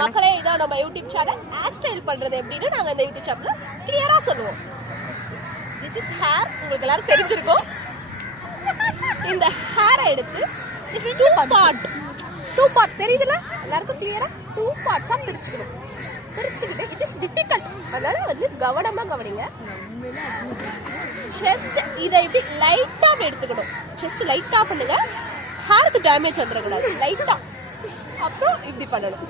மக்களே, இதான் நம்ம யூடியூப் சேனல். ஹேர் ஸ்டைல் பண்றது எப்படின்னு நாங்க இந்த யூடியூப் சேனல்ல கிளியரா சொல்லுவோம். This is hair. உங்களுக்கு எல்லாரும் தெரிஞ்சிருக்கும். இந்த ஹேரை எடுத்து டூ பார்ட் தெரியுதுல எல்லாருக்கும் கிளியரா? 2 பார்ட்ஸா பிரிச்சுக்கணும். பிரிச்சுக்கிட்டு இட் இஸ் டிஃபிகல்ட். அதனால வந்து கவனமா கவனிங்க. செஸ்ட் இதை இப்படி லைட்டா எடுத்துக்கணும். செஸ்ட் லைட்டா பண்ணுங்க. ஹேருக்கு டேமேஜ் வந்துடக்கூடாது. லைட்டா. அப்புறம் இப்படி பண்ணணும்.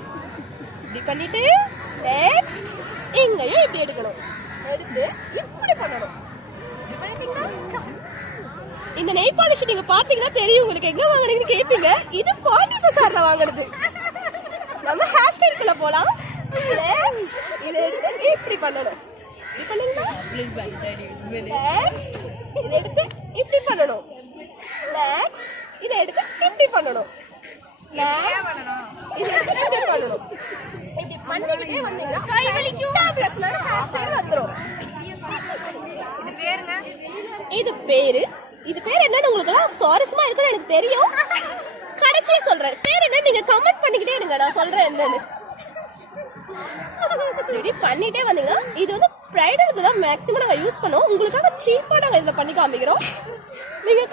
இப்படி பண்ணிட்டு நெக்ஸ்ட் இங்கேயும் இப்படி எடுக்கணும். எடுத்து இப்படி பண்ணணும். இந்த நெய் பாலிஷ் நீங்க பாத்தீங்கன்னா தெரியும் உங்களுக்கு. எங்க வாங்குறீங்கன்னு கேட்பீங்க. இது பாட்டி பசார்ல வாங்குறது. நம்ம ஹேர் ஸ்டைல்குள்ள போலாம். இதை எடுத்து இப்படி பண்ணணும். இப்படி பண்ணீங்கன்னா நெக்ஸ்ட் இதை எடுத்து இப்படி பண்ணணும். நெக்ஸ்ட் இதை எடுத்து இப்படி பண்ணணும். நெக்ஸ்ட் இதை எடுத்து இப்படி பண்ணணும். இப்படி பண்ணிக்கிட்டே வந்தீங்கன்னா கை வலிக்கும். ஹேர் ஸ்டைல் வந்துரும். இது பேர் என்னன்னு உங்களுக்கு சுவாரஸ்யமா இருக்குன்னு எனக்கு தெரியும். கடைசியா சொல்றேன். பேர் என்ன நீங்க கமெண்ட் பண்ணிக்கிட்டே இருங்க. நான் சொல்றேன் என்னன்னு. இப்படி பண்ணிட்டே வந்தீங்கன்னா இது வந்து பிரைடலுக்கு தான் மேக்ஸிமம் நாங்க யூஸ் பண்ணுவோம். உங்களுக்காக சீப்பா நாங்க இதுல பண்ணி காமிக்கிறோம். நீங்க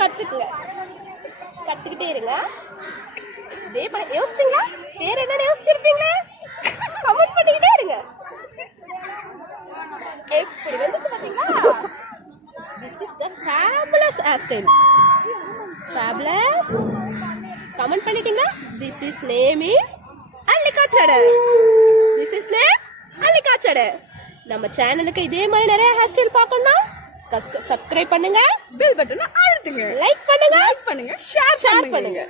கத்துக்கிட்டே இருங்க. இதே பண்ண யோசிச்சீங்களா? பேர் என்னன்னு யோசிச்சிருப்பீங்களே. கமெண்ட் பண்ணிக்கிட்டே இருங்க. எப்படி வந்துச்சு பாத்தீங்களா? This is the fabulous hairstyle. Fabulous. Comment பண்ணிட்டீங்களா? This is name is அல்லிகா சடை. This is name அல்லிகா சடை. நம்ம சேனலுக்கு இதே மாதிரி நிறைய ஹேர் ஸ்டைல் பார்க்கணும்னா சப்ஸ்கிரைப் பண்ணுங்க. பெல் பட்டனை அழுத்துங்க. லைக் பண்ணுங்க. ஷேர் பண்ணுங்க.